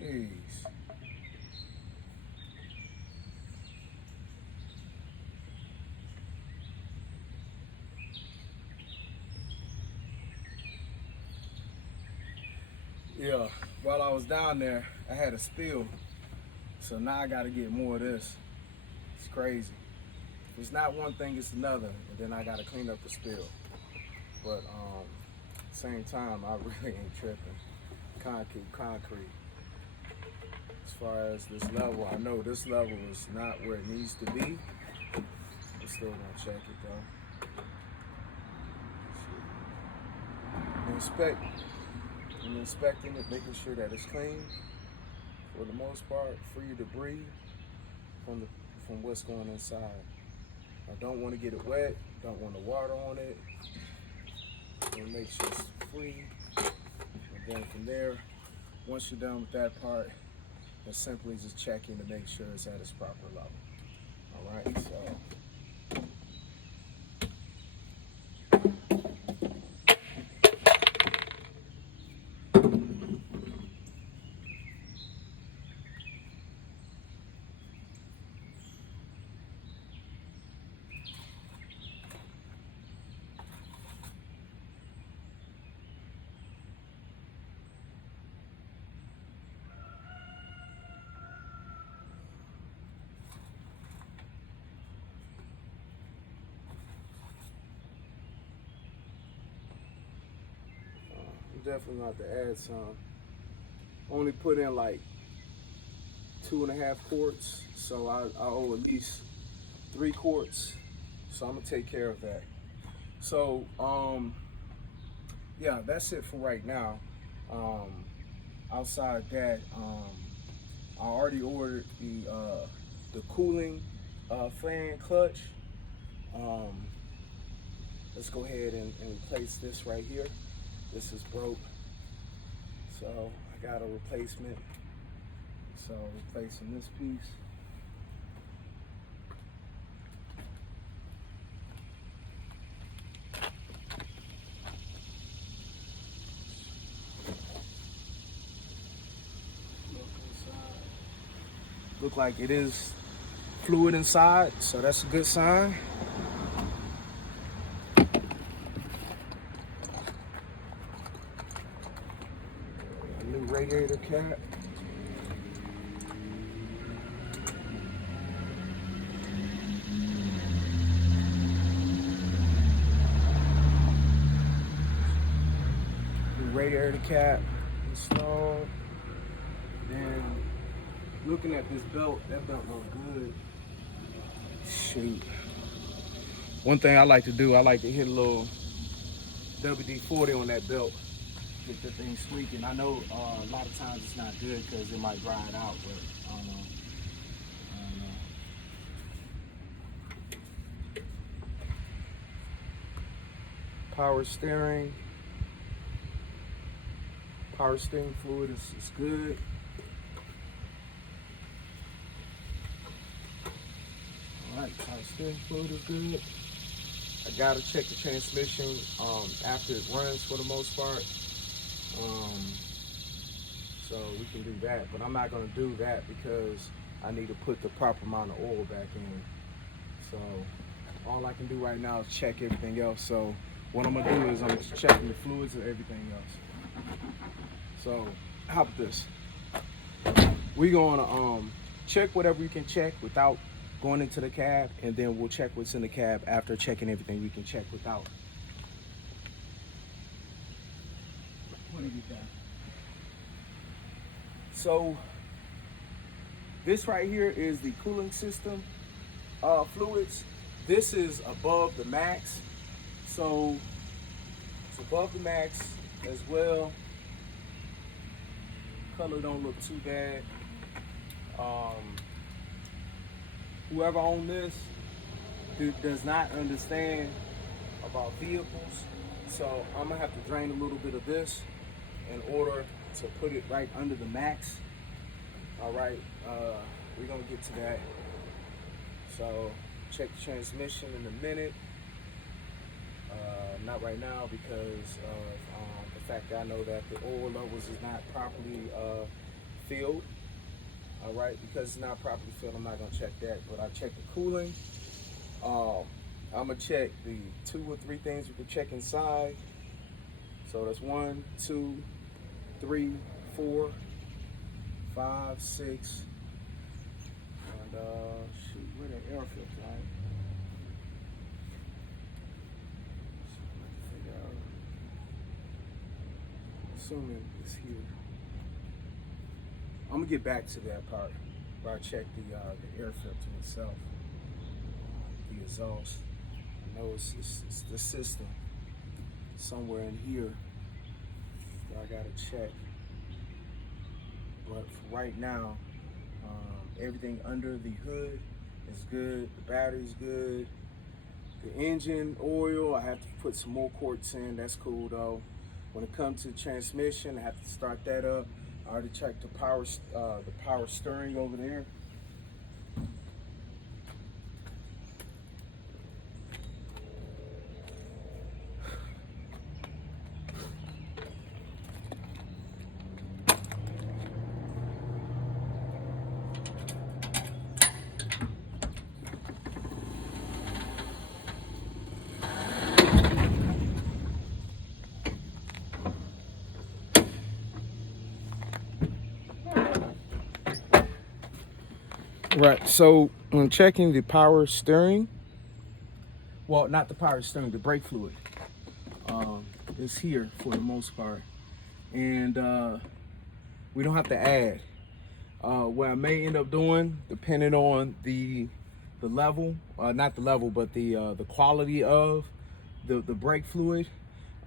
Jeez. Yeah, while I was down there, I had a spill. So now I gotta get more of this. It's crazy. If it's not one thing, it's another. And then I gotta clean up the spill. But same time, I really ain't tripping. Concrete. As far as this level, I know this level is not where it needs to be. I'm still gonna check it though. I'm inspecting it, making sure that it's clean. For the most part, free of debris from what's going inside. I don't want to get it wet, don't want the water on it. And make sure it's free. And then from there, once you're done with that part, it's simply just checking to make sure it's at its proper level. All right, so. Definitely not to add some. Only put in like 2.5 quarts, so I owe at least 3 quarts. So I'm gonna take care of that. So yeah, that's it for right now. Outside that, I already ordered the cooling fan clutch. Let's go ahead and replace this right here. This is broke, so I got a replacement. So replacing this piece. Look like it is fluid inside, so that's a good sign. A new radiator cap. New radiator cap installed. And looking at this belt, that belt looks good. Shoot. One thing I like to do, I like to hit a little WD-40 on that belt. Get the thing squeaking. I know a lot of times it's not good because it might dry it out, but I don't know. Power steering. Power steering fluid is good. Alright, power steering fluid is good. I gotta check the transmission after it runs for the most part. So we can do that, but I'm not gonna do that because I need to put the proper amount of oil back in. So all I can do right now is check everything else. So what I'm gonna do is I'm just checking the fluids and everything else. So how about this? We're gonna check whatever you can check without going into the cab, and then we'll check what's in the cab after checking everything we can check without. What do you got? So this right here is the cooling system fluids. This is above the max. So it's above the max as well. Color don't look too bad. Whoever owned this does not understand about vehicles, so I'm gonna have to drain a little bit of this in order to put it right under the max. All right, we're gonna get to that. So check the transmission in a minute. Not right now because of the fact that I know that the oil levels is not properly filled. All right, because it's not properly filled, I'm not gonna check that, but I check the cooling. I'm gonna check the 2 or 3 things we can check inside. So that's 1, 2, 3, 4, 5, 6, and shoot, where that air filter at? Assuming it's here. I'm gonna get back to that part where I check the air filter itself, the exhaust. I know it's the system somewhere in here that I gotta check. But for right now, everything under the hood is good. The battery's good. The engine oil, I have to put some more quarts in. That's cool though. When it comes to transmission, I have to start that up. I already checked the power steering over there. Right, so when checking the power steering, well, not the power steering, the brake fluid is here for the most part. And we don't have to add. What I may end up doing, depending on the level, not the level, but the quality of the brake fluid,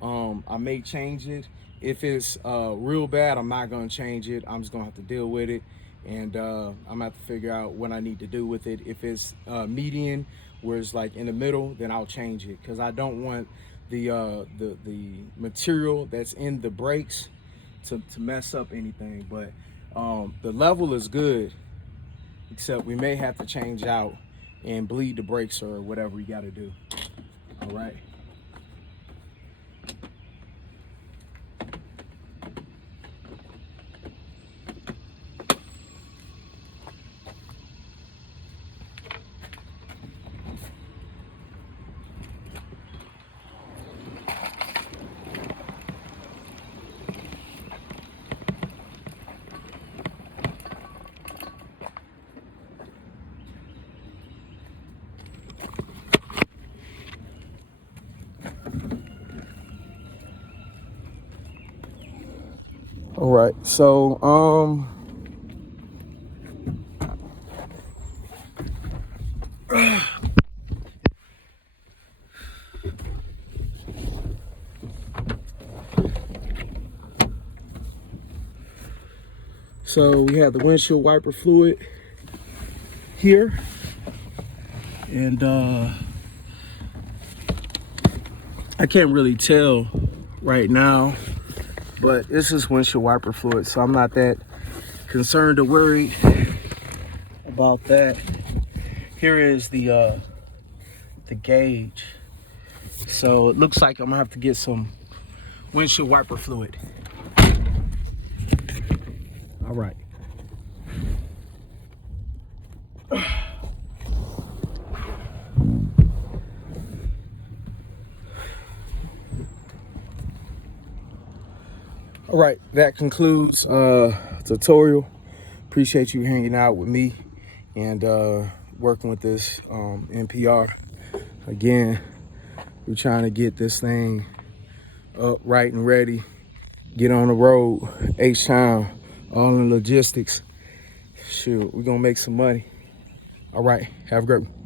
I may change it. If it's real bad, I'm not gonna change it. I'm just gonna have to deal with it. And I'm gonna have to figure out what I need to do with it. If it's median, where it's like in the middle, then I'll change it, because I don't want the material that's in the brakes to mess up anything. But the level is good, except we may have to change out and bleed the brakes or whatever we got to do. All right. All right, so so we have the windshield wiper fluid here, and I can't really tell right now, but this is windshield wiper fluid, so I'm not that concerned or worried about that. Here is the gauge. So it looks like I'm gonna have to get some windshield wiper fluid. All right. All right, that concludes tutorial. Appreciate you hanging out with me and working with this NPR. Again, we're trying to get this thing up, right, and ready. Get on the road, H-Town, all in logistics. Shoot, we're gonna make some money. All right, have a great one.